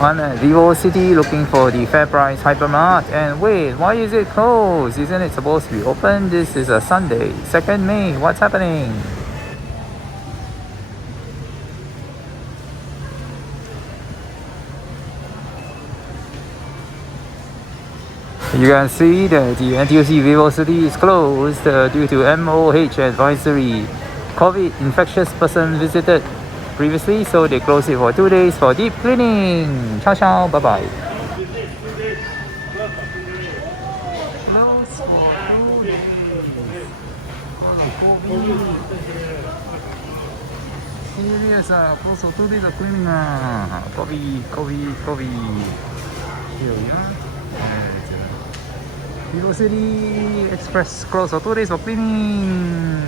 I'm at VivoCity looking for the Fairprice Hypermart, and wait, why is it closed? Isn't it supposed to be open? This is a Sunday, 2nd May. What's happening? You can see that the Ntuc Fairprice is closed due to MOH advisory. COVID infectious person visited previously, so they closed it for 2 days for deep cleaning. Ciao ciao, bye bye. Closed for 2 days. Serious closed for 2 days of cleaning COVID. Here we are. VivoCity Express closed for 2 days for cleaning.